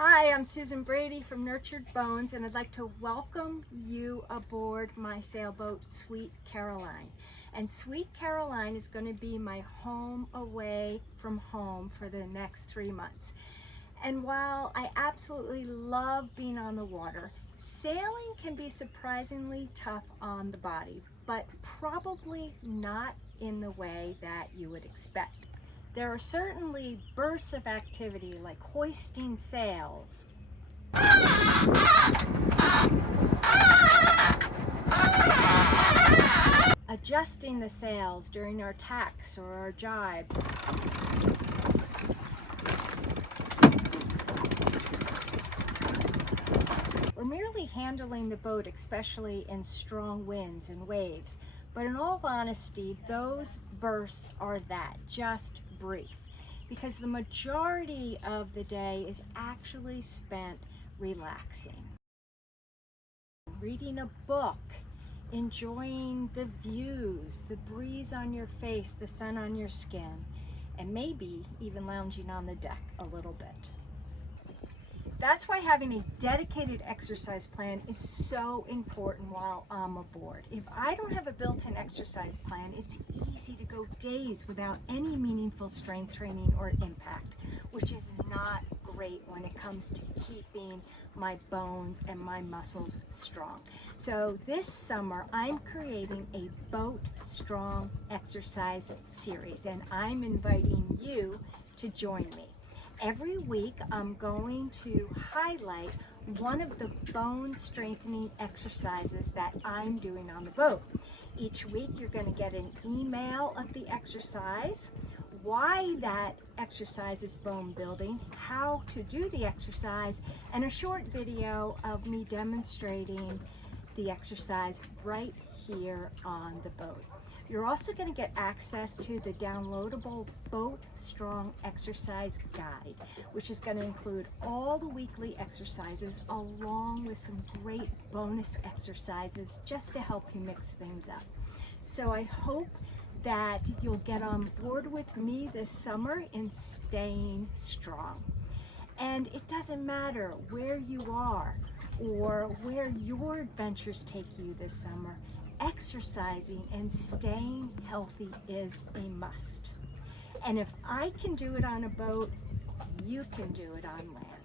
Hi, I'm Susan Brady from Nurtured Bones, and I'd like to welcome you aboard my sailboat, Sweet Caroline. And Sweet Caroline is going to be my home away from home for the next 3 months. And while I absolutely love being on the water, sailing can be surprisingly tough on the body, but probably not in the way that you would expect. There are certainly bursts of activity like hoisting sails, adjusting the sails during our tacks or our jibes, or merely handling the boat, especially in strong winds and waves. But in all honesty, those bursts are just brief, because the majority of the day is actually spent relaxing, reading a book, enjoying the views, the breeze on your face, the sun on your skin, and maybe even lounging on the deck a little bit. That's why having a dedicated exercise plan is so important while I'm aboard. If I don't have a built-in exercise plan, it's easy to go days without any meaningful strength training or impact, which is not great when it comes to keeping my bones and my muscles strong. So this summer, I'm creating a Boat Strong exercise series, and I'm inviting you to join me. Every week, I'm going to highlight one of the bone strengthening exercises that I'm doing on the boat. Each week, you're going to get an email of the exercise, why that exercise is bone building, how to do the exercise, and a short video of me demonstrating the exercise right here on the boat. You're also going to get access to the downloadable Boat Strong Exercise Guide, which is going to include all the weekly exercises along with some great bonus exercises just to help you mix things up. So I hope that you'll get on board with me this summer in staying strong. And it doesn't matter where you are or where your adventures take you this summer. Exercising and staying healthy is a must. And if I can do it on a boat, you can do it on land.